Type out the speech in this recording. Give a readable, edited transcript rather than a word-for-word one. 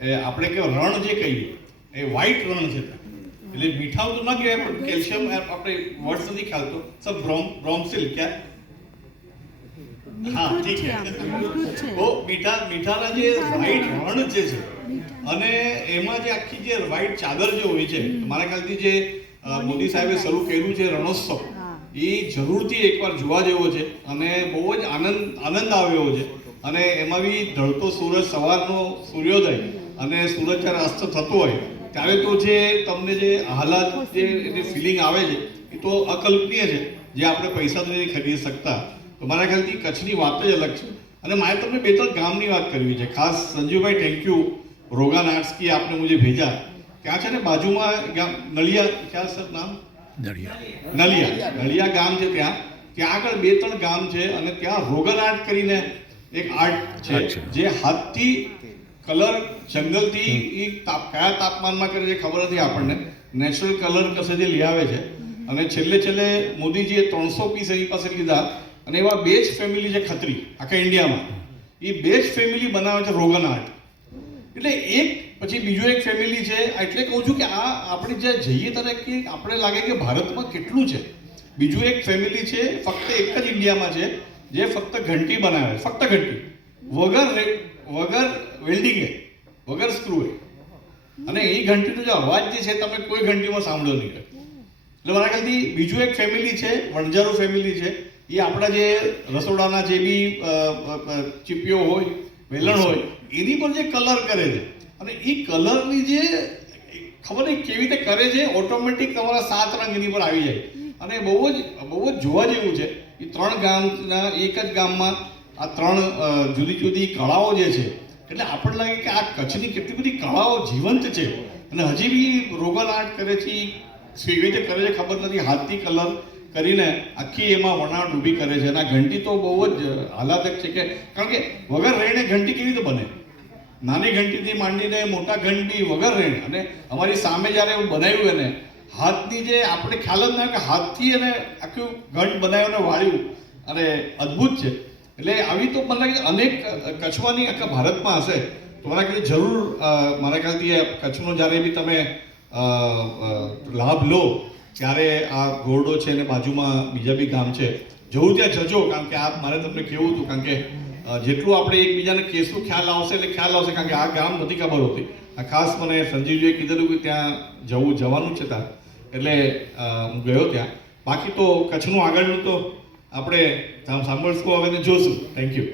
આપણે કે રણ જે કહીએ એ વ્હાઇટ રણ છે, એટલે મીઠાው તો ના કહેવાય પણ કેલ્શિયમ આપણે વર્ડ્સ નથી ખ્યાલ તો બ્રોમસિલ ક્યાં હા ઠીક છે તો મીઠાના જે વ્હાઇટ રણ જે છે અને એમાં જે આખી જે વ્હાઇટ ચાદર જે હોય છે, મારા ખ્યાલથી જે મોદી સાહેબે શરૂ કર્યું છે રણોત્સવ, એ જરૂરથી એકવાર જોવા જેવો છે અને બહુ જ આનંદ આવ્યો છે. અને એમાં બી ઢળતો સૂરજ, સવારનો સૂર્યોદય અને સૂરજ જ્યારે અસ્ત થતો હોય ત્યારે તો જે તમને જે આહલાદ, જે એની ફિલિંગ આવે છે એ તો અકલ્પનીય છે, જે આપણે પૈસાથી નથી ખરીદી શકતા. તો મારા ખ્યાલથી કચ્છની વાત જ અલગ છે. અને મારે તમને 2-3 ગામની વાત કરવી છે ખાસ. સંજીવભાઈ, થેન્ક યુ. રોગન આર્ટ્સ की आपने मुझे भेजा. क्या છે ને બાજુમાં નલિયા, क्या સર નામ? નલિયા ગામ છે. ત્યાં આગળ 2-3 ગામ છે અને ત્યાં રોગન આર્ટ કરીને એક આર્ટ છે જે હાથથી કલર જંગલથી કયા તાપમાનમાં કરે છે ખબર નથી આપણને, નેચરલ કલર કસેથી લઈ આવે છે. અને છેલ્લે મોદીજીએ 300 પીસ એની પાસે લીધા અને એવા 2 જ ફેમિલી છે ખત્રી આખા ઇન્ડિયામાં, એ 2 જ ફેમિલી બનાવે છે રોગન આર્ટ. એટલે એક પછી બીજું એક ફેમિલી છે. એટલે કહું છું કે આ આપણે જે જઈએ ત્યારે કે આપણે લાગે કે ભારતમાં કેટલું છે. બીજું એક ફેમિલી છે ફક્ત એક જ ઇન્ડિયામાં છે જે ફક્ત ઘંટી બનાવે, ફક્ત ઘંટી, વગર વેલ્ડિંગે, વગર સ્ક્રૂએ. અને એ ઘંટીનો જે અવાજ જે છે તમે કોઈ ઘંટીમાં સાંભળ્યો નહીં. એટલે મારા ખ્યાલથી બીજું એક ફેમિલી છે, વણજારો ફેમિલી છે. એ આપણા જે રસોડાના જે બી ચીપીઓ હોય, વેલણ હોય, એની પર જે કલર કરે છે અને એ કલરની જે ખબર નહીં કેવી રીતે કરે છે, ઓટોમેટિક તમારા 7 રંગ એની પર આવી જાય. અને બહુ જ જોવા જેવું છે. એ 3 ગામના એક જ ગામમાં આ 3 જુદી જુદી કળાઓ જે છે, એટલે આપણને લાગે કે આ કચ્છની કેટલી બધી કળાઓ જીવંત છે. અને હજી બી રોગન આર્ટ કરે છે, કેવી રીતે કરે છે ખબર નથી, હાથથી કલર કરીને આખી એમાં વણાટ ઊભી કરે છે. અને આ ઘંટી તો બહુ જ આહલાદક છે કે કારણ કે વગર રહીને ઘંટી કેવી રીતે બને? નાની ઘંટીથી માંડીને મોટા ઘંટી વગર રહીને. અને અમારી સામે જ્યારે બનાવ્યું એને હાથની જે આપણે ખ્યાલ જ ના કે હાથથી એને આખું ઘંટ બનાવ્યું અને વાળ્યું, અને અદ્ભુત છે. એટલે આવી તો મને લાગે અનેક કચ્છમાં નહીં આખા ભારતમાં હશે. તો મારા ખ્યાલથી જરૂર, મારા ખ્યાલથી કચ્છનો જ્યારે બી તમે લાભ લો ત્યારે આ ઘોરડો છે અને બાજુમાં બીજા બી ગામ છે, જવું ત્યાં જજો. કારણ કે આ મારે તમને કહેવું હતું, કારણ કે જેટલું આપણે એકબીજાને કહેશું ખ્યાલ આવશે, કારણ કે આ ગામ નથી ખબર હોતી. આ ખાસ મને સંજીવજીએ કીધેલું કે ત્યાં જવાનું છે ત્યાં, એટલે હું ગયો ત્યાં. બાકી તો કચ્છનું આગળનું તો આપણે સાંભળશું હવે ને જોશું. Thank you.